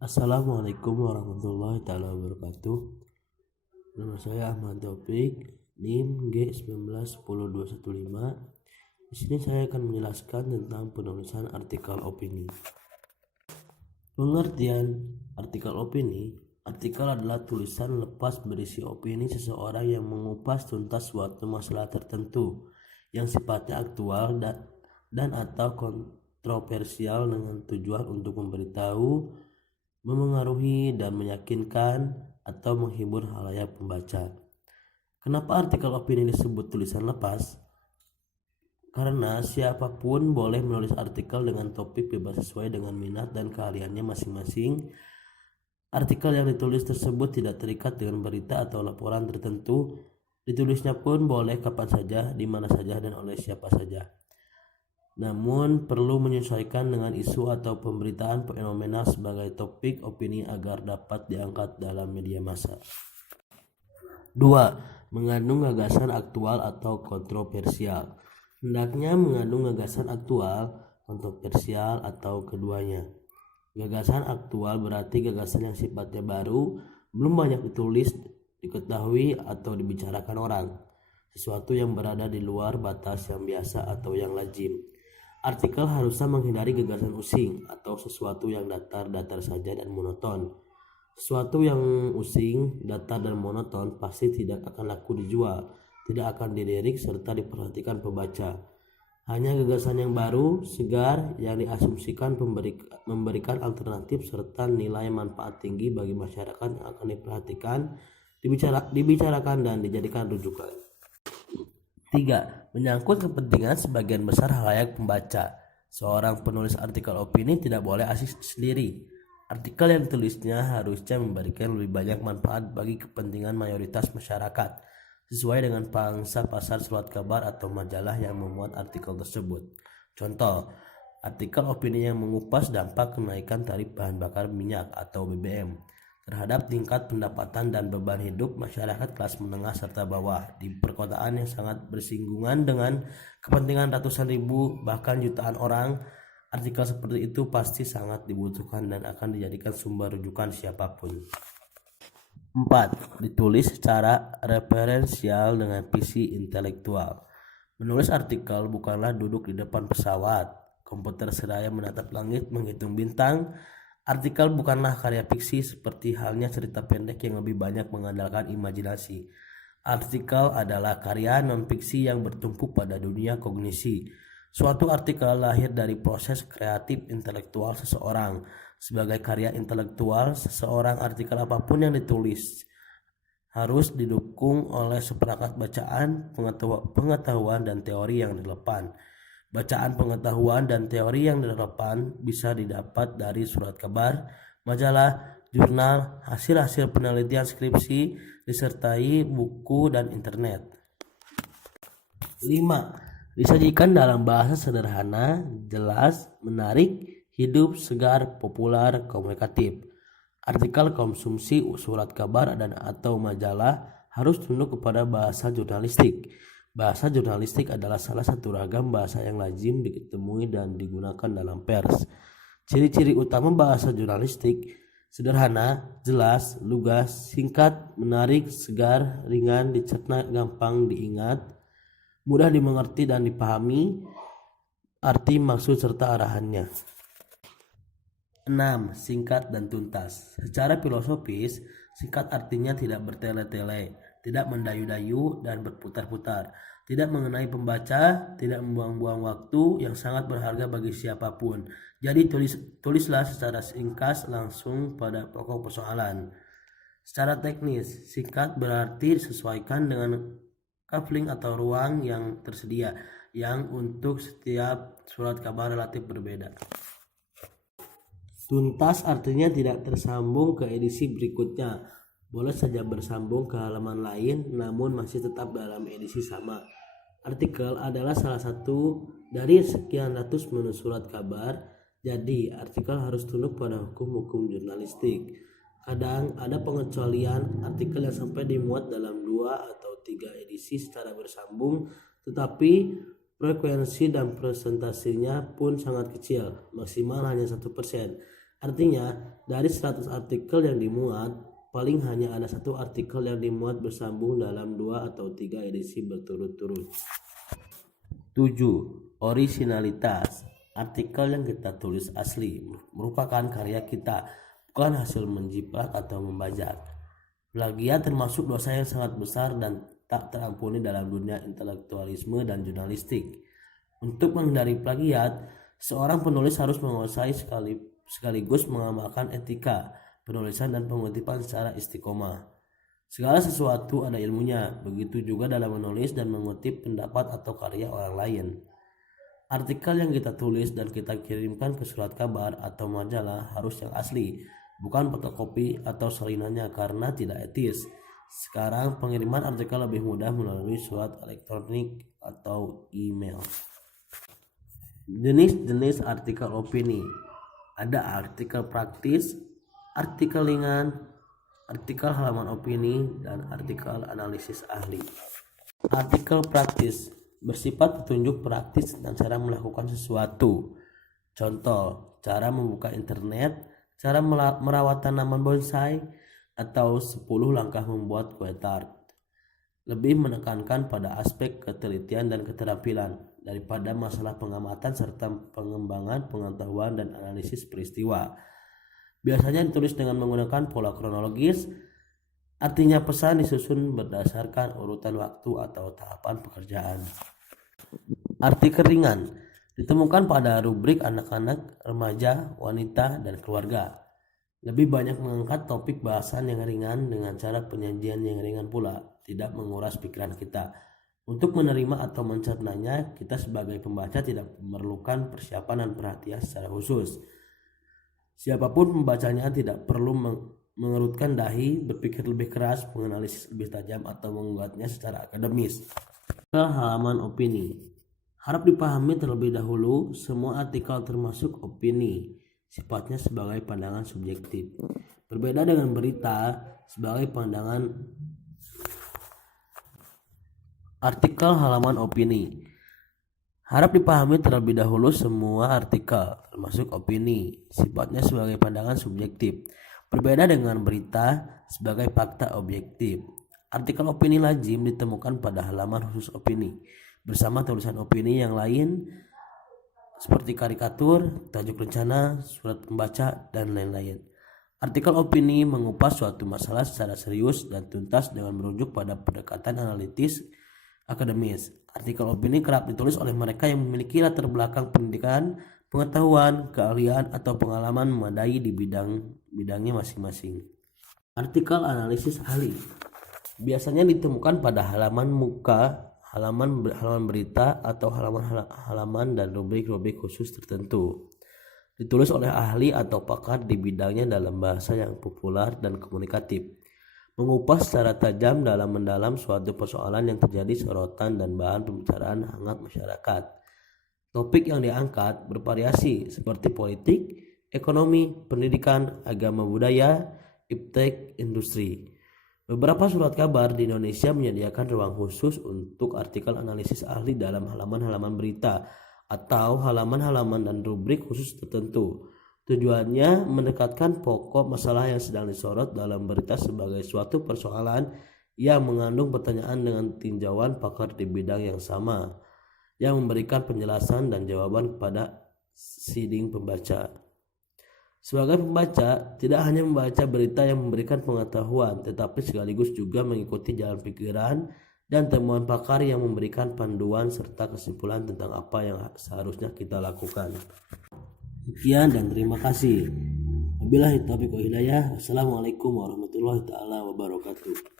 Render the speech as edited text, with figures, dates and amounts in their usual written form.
Assalamualaikum warahmatullahi taala wabarakatuh. Nama saya Ahmad Taufik, NIM G1910215. Di sini saya akan menjelaskan tentang penulisan artikel opini. Pengertian artikel opini. Artikel adalah tulisan lepas berisi opini seseorang yang mengupas tuntas suatu masalah tertentu yang sifatnya aktual dan atau kontroversial dengan tujuan untuk memberitahu, memengaruhi, dan meyakinkan atau menghibur khalayak pembaca. Kenapa artikel opini disebut tulisan lepas? Karena siapapun boleh menulis artikel dengan topik bebas sesuai dengan minat dan keahliannya masing-masing. Artikel yang ditulis tersebut tidak terikat dengan berita atau laporan tertentu. Ditulisnya pun boleh kapan saja, di mana saja, dan oleh siapa saja. Namun perlu menyesuaikan dengan isu atau pemberitaan fenomenal sebagai topik opini agar dapat diangkat dalam media massa. 2. Mengandung gagasan aktual atau kontroversial. Hendaknya mengandung gagasan aktual, kontroversial, atau keduanya. Gagasan aktual berarti gagasan yang sifatnya baru, belum banyak ditulis, diketahui, atau dibicarakan orang. Sesuatu yang berada di luar batas yang biasa atau yang lazim. Artikel harusnya menghindari gagasan using atau sesuatu yang datar-datar saja dan monoton. Sesuatu yang using, datar, dan monoton pasti tidak akan laku dijual, tidak akan dilirik serta diperhatikan pembaca. Hanya gagasan yang baru, segar, yang diasumsikan memberikan alternatif serta nilai manfaat tinggi bagi masyarakat yang akan diperhatikan, dibicarakan, dan dijadikan rujukan. 3. Menyangkut kepentingan sebagian besar khalayak pembaca. Seorang penulis artikel opini tidak boleh asik sendiri. Artikel yang ditulisnya harusnya memberikan lebih banyak manfaat bagi kepentingan mayoritas masyarakat, sesuai dengan pangsa pasar surat kabar atau majalah yang memuat artikel tersebut. Contoh, artikel opini yang mengupas dampak kenaikan tarif bahan bakar minyak atau BBM terhadap tingkat pendapatan dan beban hidup masyarakat kelas menengah serta bawah di perkotaan yang sangat bersinggungan dengan kepentingan ratusan ribu bahkan jutaan orang. Artikel seperti itu pasti sangat dibutuhkan dan akan dijadikan sumber rujukan siapapun. 4. Ditulis secara referensial dengan visi intelektual. Menulis artikel bukanlah duduk di depan pesawat, komputer seraya menatap langit menghitung bintang. Artikel bukanlah karya fiksi seperti halnya cerita pendek yang lebih banyak mengandalkan imajinasi. Artikel adalah karya non-fiksi yang bertumpu pada dunia kognisi. Suatu artikel lahir dari proses kreatif intelektual seseorang. Sebagai karya intelektual, seseorang artikel apapun yang ditulis harus didukung oleh seperangkat bacaan, pengetahuan, dan teori yang relevan. Bacaan, pengetahuan, dan teori yang relevan bisa didapat dari surat kabar, majalah, jurnal, hasil-hasil penelitian skripsi, disertai buku dan internet. 5. Disajikan dalam bahasa sederhana, jelas, menarik, hidup, segar, populer, komunikatif. Artikel konsumsi surat kabar dan atau majalah harus tunduk kepada bahasa jurnalistik. Bahasa jurnalistik adalah salah satu ragam bahasa yang lazim ditemui dan digunakan dalam pers. Ciri-ciri utama bahasa jurnalistik: sederhana, jelas, lugas, singkat, menarik, segar, ringan, dicerna, gampang diingat, mudah dimengerti dan dipahami arti, maksud, serta arahannya. 6. Singkat dan tuntas. Secara filosofis, singkat artinya tidak bertele-tele, tidak mendayu-dayu dan berputar-putar, tidak mengenai pembaca, tidak membuang-buang waktu yang sangat berharga bagi siapapun. Jadi tulislah secara singkat langsung pada pokok persoalan. Secara teknis, singkat berarti disesuaikan dengan kafling atau ruang yang tersedia, yang untuk setiap surat kabar relatif berbeda. Tuntas artinya tidak tersambung ke edisi berikutnya, boleh saja bersambung ke halaman lain namun masih tetap dalam edisi sama. Artikel adalah salah satu dari sekian ratus menu surat kabar, jadi artikel harus tunduk pada hukum-hukum jurnalistik. Kadang ada pengecualian artikel yang sampai dimuat dalam 2 atau 3 edisi secara bersambung, tetapi frekuensi dan presentasinya pun sangat kecil, maksimal hanya 1%. Artinya, dari 100 artikel yang dimuat, paling hanya ada satu artikel yang dimuat bersambung dalam 2 atau 3 edisi berturut-turut. 7. Originalitas. Artikel yang kita tulis asli merupakan karya kita, bukan hasil menjiplak atau membajak. Plagiat termasuk dosa yang sangat besar dan tak terampuni dalam dunia intelektualisme dan jurnalistik. Untuk menghindari plagiat, seorang penulis harus menguasai sekaligus mengamalkan etika penulisan dan pengutipan secara istiqomah. Segala sesuatu ada ilmunya, begitu juga dalam menulis dan mengutip pendapat atau karya orang lain. Artikel yang kita tulis dan kita kirimkan ke surat kabar atau majalah harus yang asli, bukan fotokopi atau salinannya karena tidak etis. Sekarang pengiriman artikel lebih mudah melalui surat elektronik atau email. Jenis-jenis artikel opini. Ada artikel praktis, artikel ringan, artikel halaman opini, dan artikel analisis ahli. Artikel praktis bersifat petunjuk praktis tentang cara melakukan sesuatu. Contoh, cara membuka internet, cara merawat tanaman bonsai, atau 10 langkah membuat kue tart. Lebih menekankan pada aspek ketelitian dan keterampilan daripada masalah pengamatan serta pengembangan pengetahuan dan analisis peristiwa. Biasanya ditulis dengan menggunakan pola kronologis, artinya pesan disusun berdasarkan urutan waktu atau tahapan pekerjaan. Artikel ringan ditemukan pada rubrik anak-anak, remaja, wanita, dan keluarga. Lebih banyak mengangkat topik bahasan yang ringan dengan cara penyajian yang ringan pula, tidak menguras pikiran kita. Untuk menerima atau mencernanya, kita sebagai pembaca tidak memerlukan persiapan dan perhatian secara khusus. Siapapun pembacanya tidak perlu mengerutkan dahi, berpikir lebih keras, menganalisis lebih tajam, atau membuatnya secara akademis. Halaman opini. Harap dipahami terlebih dahulu, semua artikel termasuk opini, sifatnya sebagai pandangan subjektif. Berbeda dengan berita sebagai pandangan. Artikel halaman opini. Harap dipahami terlebih dahulu semua artikel termasuk opini, sifatnya sebagai pandangan subjektif. Berbeda dengan berita sebagai fakta objektif. Artikel opini lazim ditemukan pada halaman khusus opini bersama tulisan opini yang lain seperti karikatur, tajuk rencana, surat pembaca, dan lain-lain. Artikel opini mengupas suatu masalah secara serius dan tuntas dengan merujuk pada pendekatan analitis akademis. Artikel opini kerap ditulis oleh mereka yang memiliki latar belakang pendidikan, pengetahuan, keahlian, atau pengalaman memadai di bidangnya masing-masing. Artikel analisis ahli biasanya ditemukan pada halaman muka, halaman berita, atau halaman dan rubrik-rubrik khusus tertentu. Ditulis oleh ahli atau pakar di bidangnya dalam bahasa yang populer dan komunikatif. Mengupas secara tajam dalam mendalam suatu persoalan yang terjadi sorotan dan bahan pembicaraan hangat masyarakat. Topik yang diangkat bervariasi seperti politik, ekonomi, pendidikan, agama budaya, iptek, industri. Beberapa surat kabar di Indonesia menyediakan ruang khusus untuk artikel analisis ahli dalam halaman-halaman berita atau halaman-halaman dan rubrik khusus tertentu. Tujuannya mendekatkan pokok masalah yang sedang disorot dalam berita sebagai suatu persoalan yang mengandung pertanyaan dengan tinjauan pakar di bidang yang sama, yang memberikan penjelasan dan jawaban kepada siding pembaca. Sebagai pembaca, tidak hanya membaca berita yang memberikan pengetahuan, tetapi sekaligus juga mengikuti jalan pikiran dan temuan pakar yang memberikan panduan serta kesimpulan tentang apa yang seharusnya kita lakukan. Sekian dan terima kasih. Wabillahi taufiq wal hidayah. Wassalamualaikum warahmatullahi wabarakatuh.